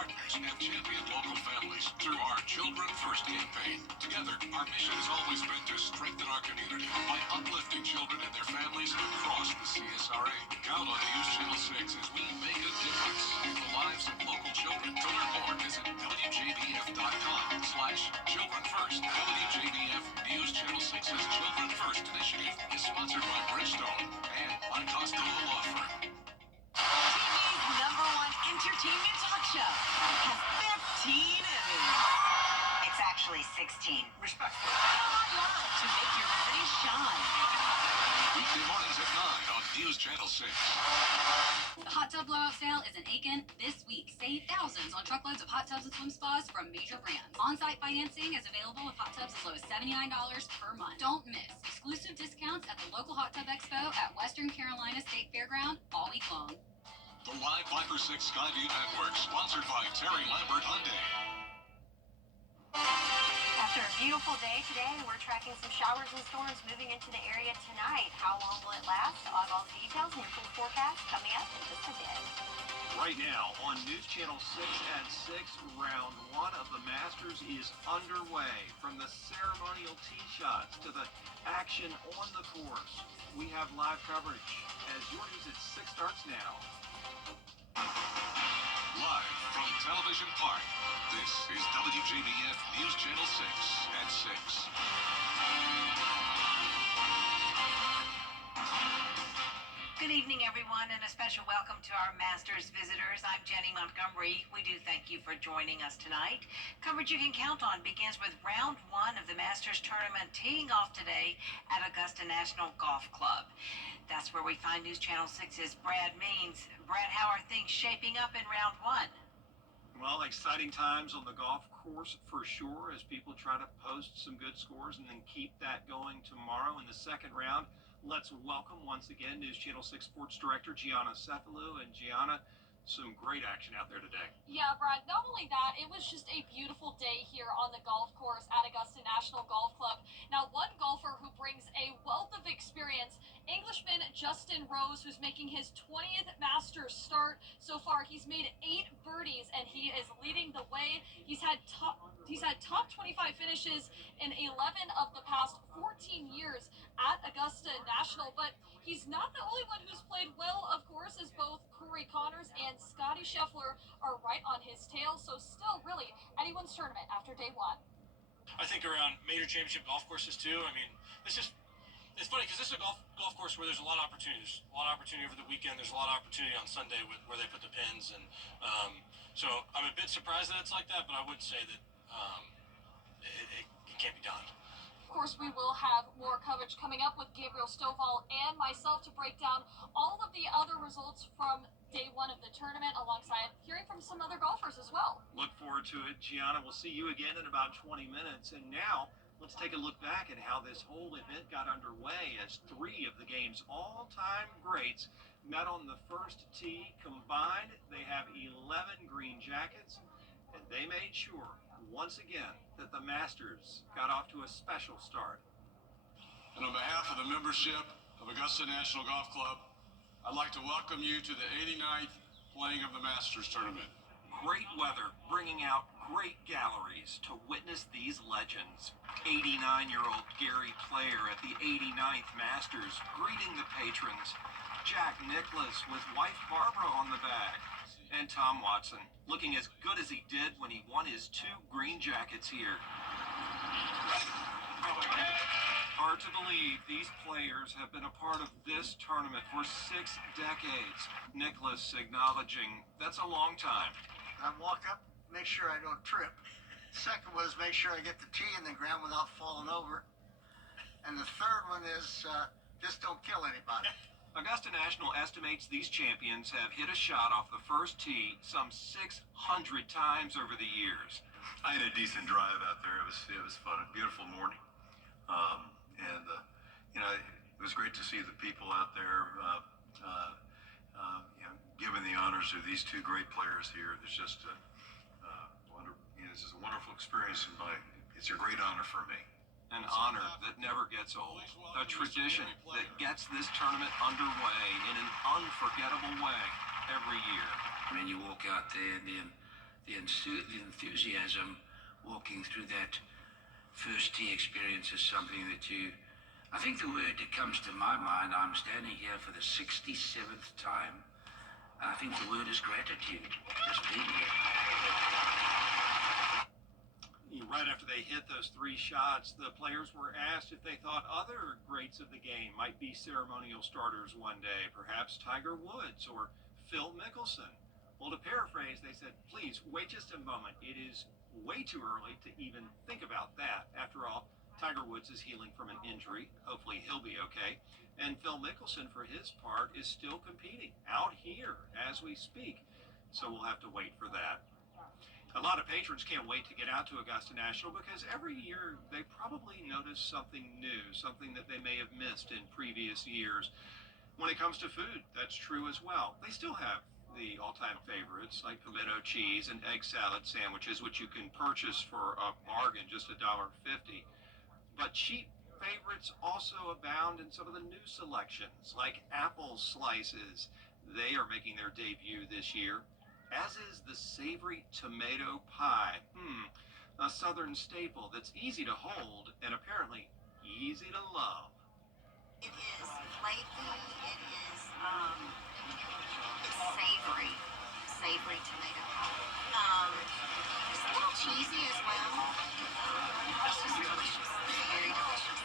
partners have championed local families through our Children First campaign. Together, our mission has always been to strengthen our community by uplifting children and their families across the CSRA. Count on News Channel 6 as we make a difference in the lives of local children. To learn more, visit WJBF.com/Children First. WJBF News Channel 6's Children First initiative is sponsored by Bridgestone and by Costello Law Firm. TV's #1 entertainment talk show has 15 Emmys. It's actually 16. Respectful. Come on live to make your city shine. Weekday mornings at 9 on News Channel 6. The hot tub blowout sale is in Aiken this week. Save thousands on truckloads of hot tubs and swim spas from major brands. On-site financing is available with hot tubs as low as $79 per month. Don't miss exclusive discounts at the local Hot Tub Expo at Western Carolina State Fairground all week long. The live Viper 6 Skyview Network, sponsored by Terry Lambert Hyundai. After a beautiful day today, we're tracking some showers and storms moving into the area tonight. How long will it last? I'll have all the details in your full forecast coming up in just a bit. Right now on News Channel 6 at 6, round 1 of the Masters is underway. From the ceremonial tee shots to the action on the course, we have live coverage as your News at 6 starts now. Live from Television Park, this is WJBF News Channel 6 at 6. Good evening, everyone, and a special welcome to our Masters visitors. I'm Jenny Montgomery. We do thank you for joining us tonight. Coverage you can count on begins with round 1 of the Masters tournament teeing off today at Augusta National Golf Club. That's where we find News Channel 6's Brad Means. Brad, how are things shaping up in round 1? Well, exciting times on the golf course for sure as people try to post some good scores and then keep that going tomorrow in the second round. Let's welcome once again News Channel 6 Sports Director Gianna Cephalou. And Gianna, some great action out there today. Yeah, Brad, not only that, it was just a beautiful day here on the golf course at Augusta National Golf Club. Now, one golfer who brings a wealth of experience, Englishman Justin Rose, who's making his 20th Masters start so far. He's made 8 birdies, and he is leading the way. He's had top 25 finishes in 11 of the past 14 years at Augusta National, but he's not the only one who's played well, of course, as both Corey Connors and Scotty Scheffler are right on his tail. So still really anyone's tournament after day 1. I think around major championship golf courses too. I mean, it's funny because this is a golf course where there's a lot of opportunities. A lot of opportunity over the weekend. There's a lot of opportunity on Sunday where they put the pins. And so I'm a bit surprised that it's like that, but I would say that it can't be done. Of course, we will have more coverage coming up with Gabriel Stovall and myself to break down all of the other results from day 1 of the tournament, alongside hearing from some other golfers as well. Look forward to it, Gianna. We'll see you again in about 20 minutes. And now, let's take a look back at how this whole event got underway as 3 of the game's all-time greats met on the first tee. Combined, they have 11 green jackets, and they made sure, once again, that the Masters got off to a special start. And on behalf of the membership of Augusta National Golf Club, I'd like to welcome you to the 89th playing of the Masters tournament. Great weather bringing out great galleries to witness these legends. 89-year-old Gary Player at the 89th Masters greeting the patrons. Jack Nicklaus with wife Barbara on the bag. And Tom Watson, looking as good as he did when he won his 2 green jackets here. Hard to believe these players have been a part of this tournament for 6 decades. Nicklaus acknowledging that's a long time. I walk up, make sure I don't trip. Second was make sure I get the tee in the ground without falling over. And the third one is just don't kill anybody. Augusta National estimates these champions have hit a shot off the first tee some 600 times over the years. I had a decent drive out there. It was fun. A beautiful morning. It was great to see the people out there giving the honors to these 2 great players here. It's just this is a wonderful experience, and it's a great honor for me. An honor that never gets old. A tradition that gets this tournament underway in an unforgettable way every year. I mean, you walk out there and the enthusiasm walking through that first tee experience is something that I think the word that comes to my mind, I'm standing here for the 67th time. I think the word is gratitude, just being here. Right after they hit those 3 shots, the players were asked if they thought other greats of the game might be ceremonial starters one day, perhaps Tiger Woods or Phil Mickelson. Well, to paraphrase, they said, please wait just a moment. It is way too early to even think about that. After all, Tiger Woods is healing from an injury. Hopefully he'll be okay. And Phil Mickelson, for his part, is still competing out here as we speak. So we'll have to wait for that. A lot of patrons can't wait to get out to Augusta National because every year they probably notice something new, something that they may have missed in previous years. When it comes to food, that's true as well. They still have the all-time favorites like pimento cheese and egg salad sandwiches, which you can purchase for a bargain, just $1.50. But cheap favorites also abound in some of the new selections, like apple slices. They are making their debut this year, as is the savory tomato pie. A southern staple that's easy to hold and apparently easy to love. It is flaky. It is it's savory tomato pie. It's a little cheesy as well. It's just delicious. Very delicious.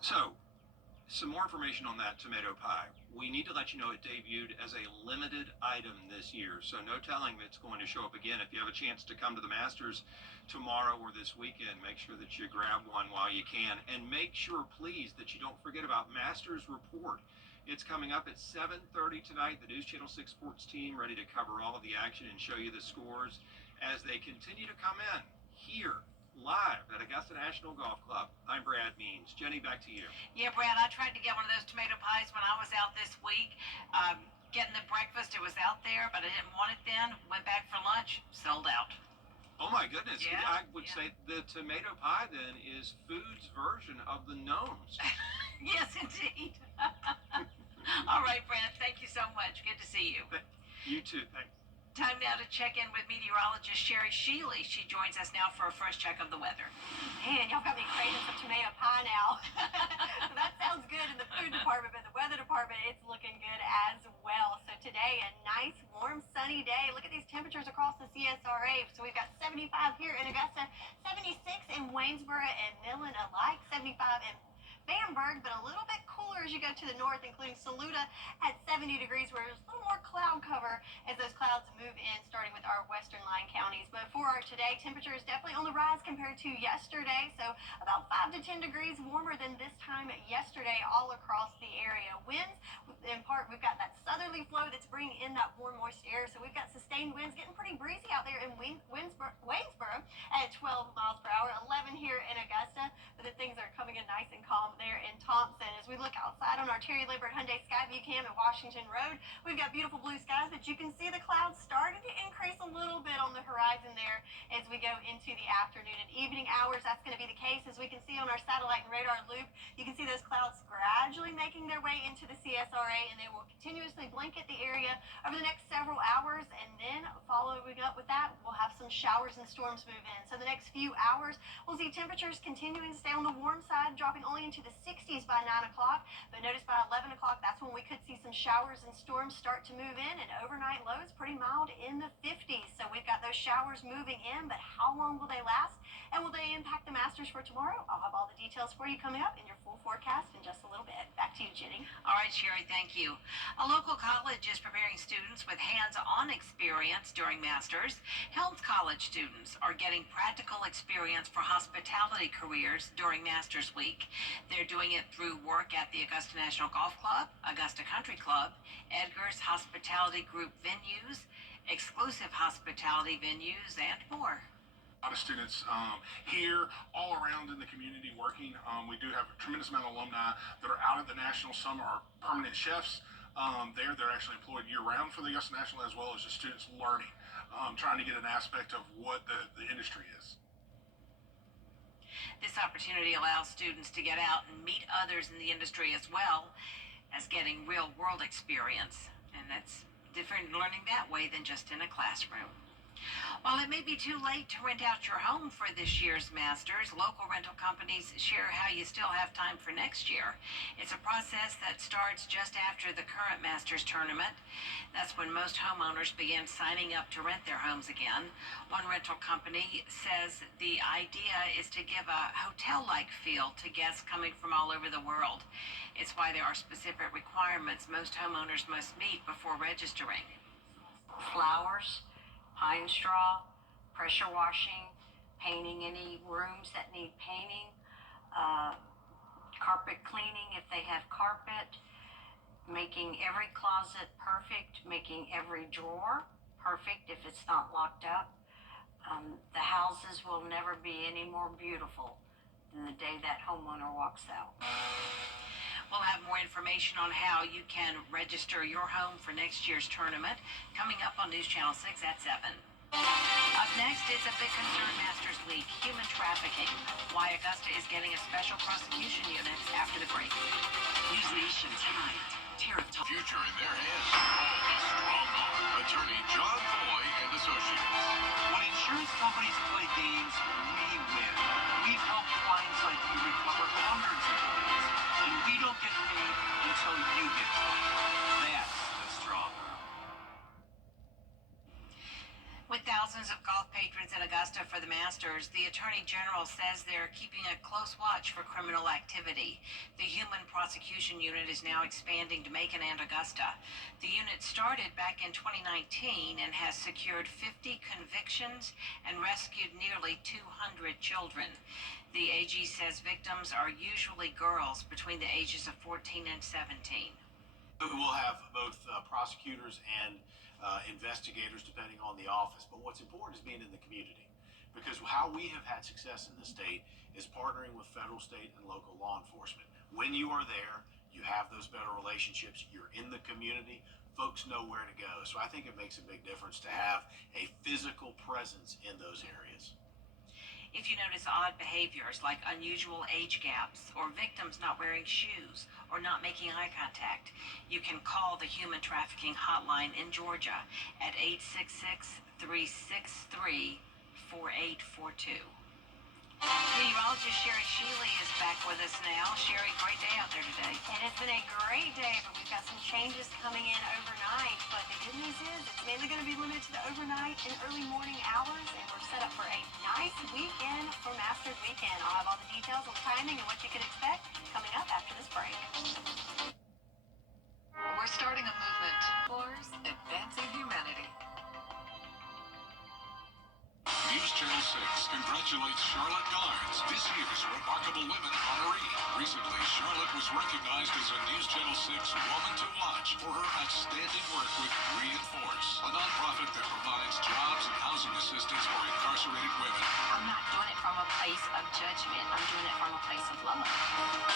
So, some more information on that tomato pie. We need to let you know it debuted as a limited item this year, so no telling if it's going to show up again. If you have a chance to come to the Masters tomorrow or this weekend, make sure that you grab one while you can. And make sure, please, that you don't forget about Masters Report. It's coming up at 7:30 tonight. The News Channel 6 Sports team ready to cover all of the action and show you the scores as they continue to come in here live at Augusta National Golf Club. I'm Brad Means. Jenny, back to you. Yeah, Brad, I tried to get one of those tomato pies when I was out this week. Getting the breakfast, it was out there, but I didn't want it then. Went back for lunch, sold out. Oh my goodness. Yeah, I would say the tomato pie then is food's version of the gnomes. Yes, indeed. All right, Brad, thank you so much. Good to see you. You too. Thanks. Time now to check in with meteorologist Sherry Sheely. She joins us now for a first check of the weather. Man, y'all got me craving some tomato pie now. That sounds good in the food department, but the weather department, it's looking good as well. So today, a nice, warm, sunny day. Look at these temperatures across the CSRA. So we've got 75 here in Augusta, 76 in Waynesboro and Millen alike, 75 in Bamberg, but a little bit cooler as you go to the north, including Saluda at 70 degrees, where there's a little more cloud cover as those clouds move in, starting with our western line counties. But for our today, temperature is definitely on the rise compared to yesterday, so about 5 to 10 degrees warmer than this time yesterday all across the area. Winds, in part, we've got that southerly flow that's bringing in that warm, moist air, so we've got sustained winds getting pretty breezy out there in Waynesboro at 12 miles per hour, 11 here in Augusta, but the things are coming in nice and calm there in Thompson. As we look outside on our Terry Lambert Hyundai Skyview Cam at Washington Road, we've got beautiful blue skies, but you can see the clouds starting to increase a little bit on the horizon there as we go into the afternoon and evening hours. That's going to be the case as we can see on our satellite and radar loop. You can see those clouds gradually making their way into the CSRA, and they will continuously blanket the area over the next several hours, and then following up with that, we'll have some showers and storms move in. So the next few hours, we'll see temperatures continuing to stay on the warm side, dropping only into the 60s by 9 o'clock. But notice by 11 o'clock, that's when we could see some showers and storms start to move in, and overnight lows pretty mild in the 50s. So we've got those showers moving in, but how long will they last? And will they impact the Masters for tomorrow? I'll have all the details for you coming up in your full forecast in just a little bit. Back to you, Jenny. All right, Sherry, thank you. A local college is preparing students with hands-on experience during Masters. Helms College students are getting practical experience for hospitality careers during Masters Week. They're doing it through work at the Augusta National Golf Club, Augusta Country Club, Edgar's Hospitality Group venues, exclusive hospitality venues, and more. A lot of students here all around in the community working. We do have a tremendous amount of alumni that are out at the National. Some are permanent chefs. They're actually employed year-round for the Augusta National, as well as just students learning, trying to get an aspect of what the industry is. This opportunity allows students to get out and meet others in the industry, as well as getting real-world experience. And that's Different learning that way than just in a classroom. While it may be too late to rent out your home for this year's Masters, local rental companies share how you still have time for next year. It's a process that starts just after the current Masters tournament. That's when most homeowners begin signing up to rent their homes again. One rental company says the idea is to give a hotel-like feel to guests coming from all over the world. It's why there are specific requirements most homeowners must meet before registering. Flowers, pine straw, pressure washing, painting any rooms that need painting, carpet cleaning if they have carpet, making every closet perfect, making every drawer perfect if it's not locked up. The houses will never be any more beautiful than the day that homeowner walks out. We'll have more information on how you can register your home for next year's tournament coming up on News Channel 6 at 7. Up next, it's a big concern Masters Week, human trafficking. Why Augusta is getting a special prosecution unit after the break. News Nation tonight. Tariff talk. Future in their hands. Always strong arm. Attorney John Boy and Associates. When insurance companies play games, we win. We've helped clients like you recover hundreds of millions, and we don't get paid until you get paid. That's the strong arm. With thousands of golf patrons in Augusta for the Masters, the Attorney General says they're keeping a close watch for criminal activity. The Human Prosecution Unit is now expanding to Macon and Augusta. The unit started back in 2019 and has secured 50 convictions and rescued nearly 200 children. The AG says victims are usually girls between the ages of 14 and 17. We'll have both prosecutors and investigators depending on the office. But what's important is being in the community, because how we have had success in the state is partnering with federal, state, and local law enforcement. When you are there, you have those better relationships. You're in the community. Folks know where to go. So I think it makes a big difference to have a physical presence in those areas. If you notice odd behaviors like unusual age gaps or victims not wearing shoes or not making eye contact, you can call the Human Trafficking Hotline in Georgia at 866-363-4842. Meteorologist Sherry Shealy is back with us now. Sherry, great day out there today. It has been a great day, but we've got some changes coming in overnight. But the good news is it's mainly going to be limited to the overnight and early morning hours, and we're set up for a nice weekend for Masters Weekend. I'll have all the details on timing and what you can expect coming up after this break. We're starting a movement. Explorers advancing humanity. News Channel 6 congratulates Charlotte Garnes, this year's Remarkable Women honoree. Recently, Charlotte was recognized as a News Channel 6 Woman to Watch for her outstanding work with Reinforce, a nonprofit that provides jobs and housing assistance for incarcerated women. I'm not doing it from a place of judgment. I'm doing it from a place of love.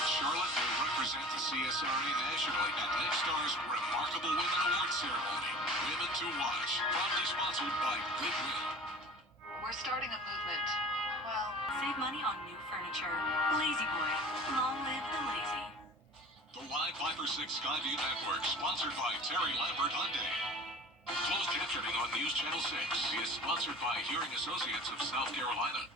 Charlotte will represent the CSRA nationally at next star's Remarkable Women Award Ceremony. Women to Watch, proudly sponsored by Goodwill. We're starting a movement. Well, save money on new furniture. Lazy Boy. Long live the lazy. The live Viper 6 Skyview Network, sponsored by Terry Lambert Hyundai. Closed captioning on News Channel 6 is sponsored by Hearing Associates of South Carolina.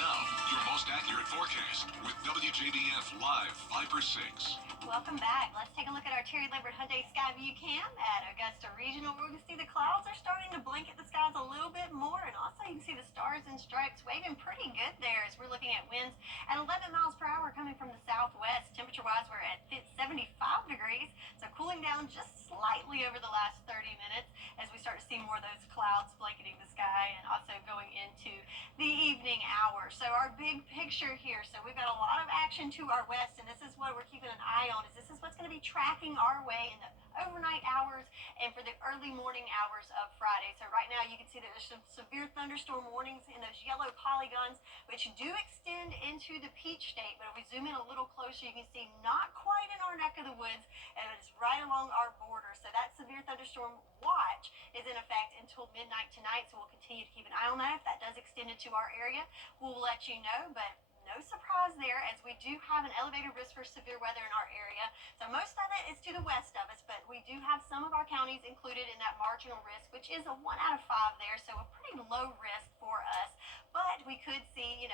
Now, your most accurate forecast with WJBF Live Viper 6. Welcome back. Let's take a look at our Terry Lambert Hyundai Skyview Cam at Augusta Regional. We're going to see the clouds are starting to blanket the skies a little bit more, and also you can see the stars and stripes waving pretty good there as we're looking at winds at 11 miles per hour coming from the southwest. Temperature-wise, we're at 75 degrees, so cooling down just slightly over the last 30 minutes as we start to see more of those clouds blanketing the sky and also going into the evening hours. So our big picture here, so we've got a lot of action to our west, and this is what we're keeping an eye on, is this is what's going to be tracking our way in the overnight hours and for the early morning hours of Friday. So right now you can see that there's some severe thunderstorm warnings in those yellow polygons, which do extend into the Peach State. But if we zoom in a little closer, you can see not quite in our neck of the woods, and it's right along our border. So that severe thunderstorm watch is in effect until midnight tonight. So we'll continue to keep an eye on that. If that does extend into our area, we'll let you know. But no surprise there, as we do have an elevated risk for severe weather in our area. So most of it is to the west of us, but we do have some of our counties included in that marginal risk, which is a 1 out of 5 there, so a pretty low risk for us. But we could see,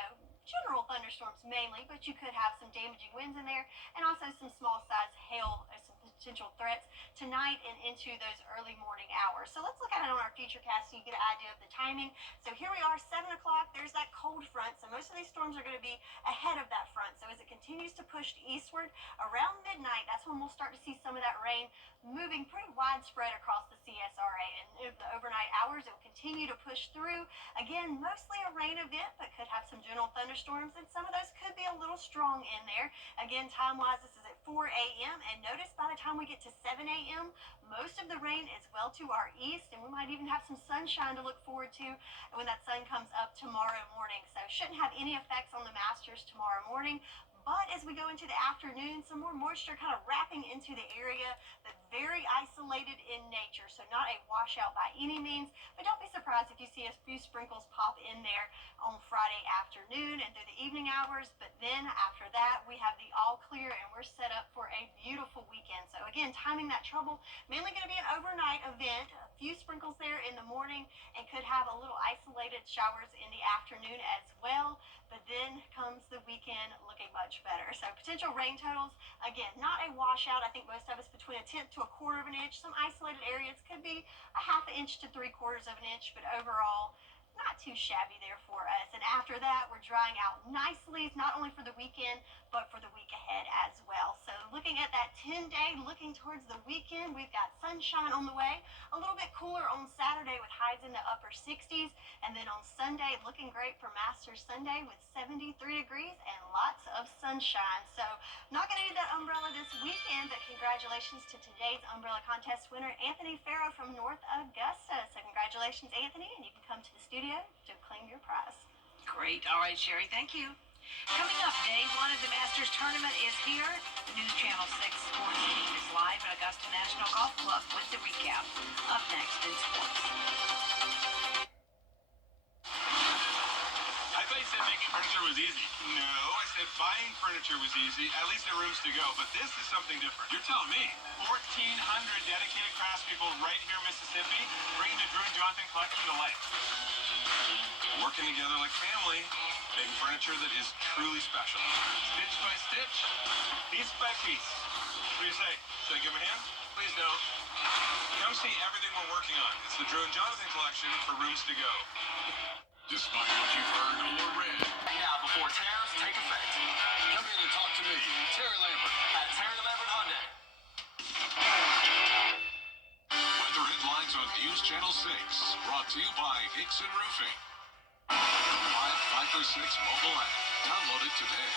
general thunderstorms mainly, but you could have some damaging winds in there, and also some small size hail, some potential threats tonight and into those early morning hours. So let's look at it on our futurecast so you get an idea of the timing. So here we are, 7 o'clock. There's that cold front. So most of these storms are going to be ahead of that front. So as it continues to push eastward around midnight, that's when we'll start to see some of that rain moving pretty widespread across the CSRA. And in the overnight hours, it will continue to push through. Again, mostly a rain event, but could have some general thunderstorms, and some of those could be a little strong in there. Again, time-wise, this is at 4 a.m. And notice by the time we get to 7 a.m., most of the rain is well to our east, and we might even have some sunshine to look forward to when that sun comes up tomorrow morning. So shouldn't have any effects on the Masters tomorrow morning. But as we go into the afternoon, some more moisture kind of wrapping into the area, but very isolated in nature. So not a washout by any means, but don't be surprised if you see a few sprinkles pop in there on Friday afternoon and through the evening hours. But then after that, we have the all clear, and we're set up for a beautiful weekend. So again, timing that trouble, mainly going to be an overnight event, a few sprinkles there in the morning, and could have a little isolated showers in the afternoon as well. But then comes the weekend looking much better. So potential rain totals, again, not a washout. I think most of us between 1/10 to 1/4 of an inch. Some isolated areas could be a 1/2 inch to 3/4 of an inch, but overall, not too shabby there for us. And after that, we're drying out nicely, not only for the weekend, but for the week ahead as well. So looking at that 10-day, looking towards the weekend, we've got sunshine on the way. A little bit cooler on Saturday with highs in the upper 60s. And then on Sunday, looking great for Masters Sunday with 73 degrees and lots of sunshine. So not going to need that umbrella this weekend, but congratulations to today's umbrella contest winner, Anthony Farrow from North Augusta. So congratulations, Anthony, and you can come to the studio to claim your prize. Great. All right, Sherry, thank you. Coming up, day 1 of the Masters Tournament is here. News Channel 6 Sports Team is live at Augusta National Golf Club with the recap. Up next in sports. I thought you said making furniture was easy. No, I said buying furniture was easy, at least at Rooms to Go. But this is something different. You're telling me. 1,400 dedicated craftspeople right here in Mississippi, bringing the Drew and Jonathan collection to life. Working together like family, making furniture that is truly special. Stitch by stitch, piece by piece. What do you say? Should I give him a hand? Please don't. Come see everything we're working on. It's the Drew and Jonathan collection for Rooms to Go. Despite what you've heard or read, Now, before tariffs take effect, come in and talk to me, Terry Lambert. at Terry Lambert Hyundai. Weather headlines on News Channel 6, brought to you by Hickson Roofing. Live 506 mobile app. Download it today.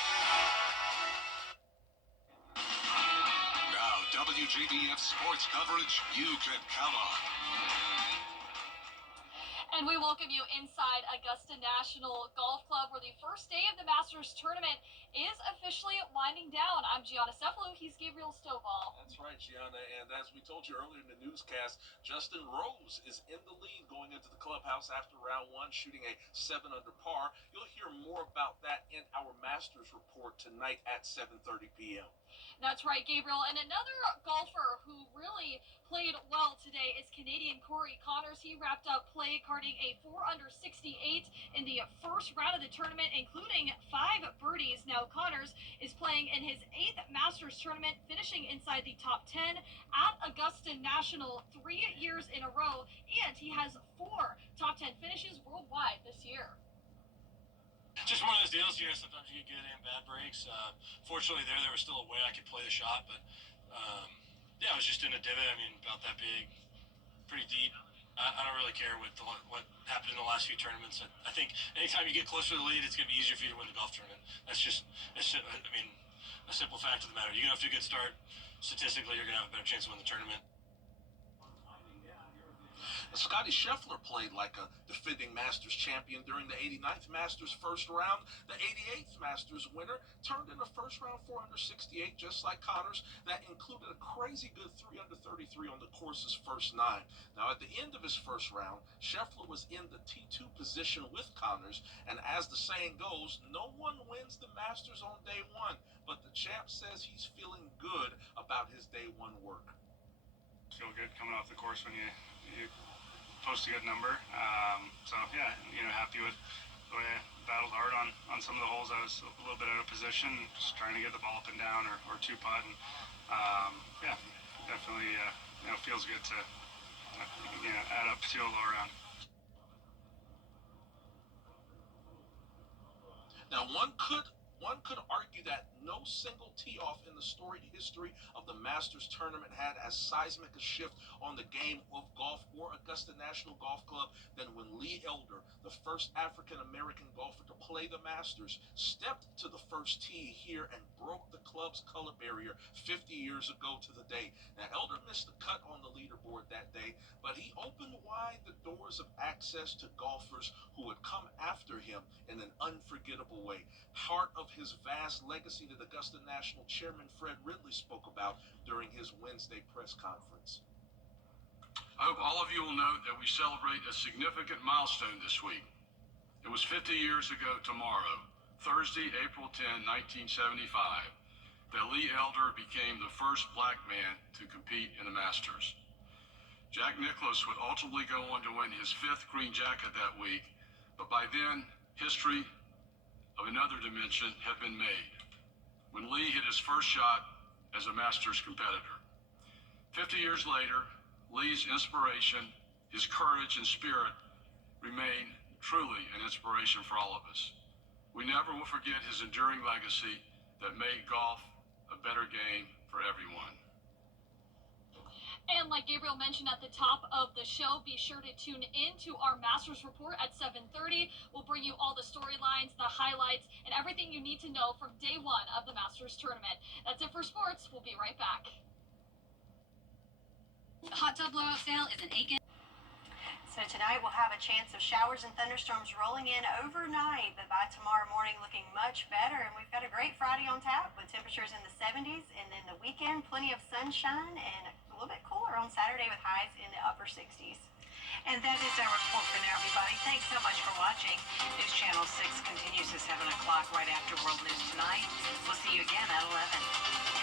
Now, WJBF sports coverage you can count on. And we welcome you inside Augusta National Golf Club, where the first day of the Masters Tournament is officially winding down. I'm Gianna Cephalou. He's Gabriel Stovall. That's right, Gianna. And as we told you earlier in the newscast, Justin Rose is in the lead going into the clubhouse after round 1, shooting a 7 under par. You'll hear more about that in our Masters report tonight at 7:30 p.m. That's right, Gabriel. And another golfer who really played well today is Canadian Corey Connors. He wrapped up play carding a 4 under 68 in the first round of the tournament, including 5 birdies. Now Connors is playing in his 8th Masters tournament, finishing inside the top 10 at Augusta National 3 years in a row, and he has 4 top 10 finishes worldwide this year. Just one of those deals here. Sometimes you get good and bad breaks. Fortunately, there was still a way I could play the shot, but yeah, I was just in a divot. I mean, about that big, pretty deep. I don't really care what happened in the last few tournaments. I think anytime you get closer to the lead, it's going to be easier for you to win the golf tournament. That's just, a simple fact of the matter. You get off to a good start, statistically, you're going to have a better chance to win the tournament. Scotty Scheffler played like a defending Masters champion during the 89th Masters first round. The 88th Masters winner turned in a first round 468, just like Connors. That included a crazy good 3 under 33 on the course's first 9. Now, at the end of his first round, Scheffler was in the T2 position with Connors, and as the saying goes, no one wins the Masters on day one, but the champ says he's feeling good about his day one work. Feel good coming off the course when you post a good number. So yeah, happy with the way I battled hard on some of the holes. I was a little bit out of position, just trying to get the ball up and down or two putt, and yeah, definitely feels good to add up to a low round. Now, one could argue that no single tee-off in the storied history of the Masters tournament had as seismic a shift on the game of golf or Augusta National Golf Club than when Lee Elder, the first African-American golfer to play the Masters, stepped to the first tee here and broke the club's color barrier 50 years ago to the day. Now, Elder missed the cut on the leaderboard that day, but he opened wide the doors of access to golfers who would come after him in an unforgettable way. Part of his vast legacy that Augusta National Chairman Fred Ridley spoke about during his Wednesday press conference. I hope all of you will note that we celebrate a significant milestone this week. It was 50 years ago tomorrow, Thursday, April 10, 1975, that Lee Elder became the first black man to compete in the Masters. Jack Nicklaus would ultimately go on to win his 5th green jacket that week, but by then, history of another dimension had been made when Lee hit his first shot as a Masters competitor. 50 years later, Lee's inspiration, his courage and spirit remain truly an inspiration for all of us. We never will forget his enduring legacy that made golf a better game for everyone. And like Gabriel mentioned at the top of the show, be sure to tune in to our Masters Report at 7:30. We'll bring you all the storylines, the highlights, and everything you need to know from day one of the Masters tournament. That's it for sports. We'll be right back. The hot tub blowout sale is in Aiken. So tonight we'll have a chance of showers and thunderstorms rolling in overnight, but by tomorrow morning looking much better. And we've got a great Friday on tap with temperatures in the 70s, and then the weekend plenty of sunshine and a little bit cooler on Saturday with highs in the upper 60s. And that is our report for now, everybody. Thanks so much for watching. News Channel 6 continues at 7 o'clock right after World News Tonight. We'll see you again at 11.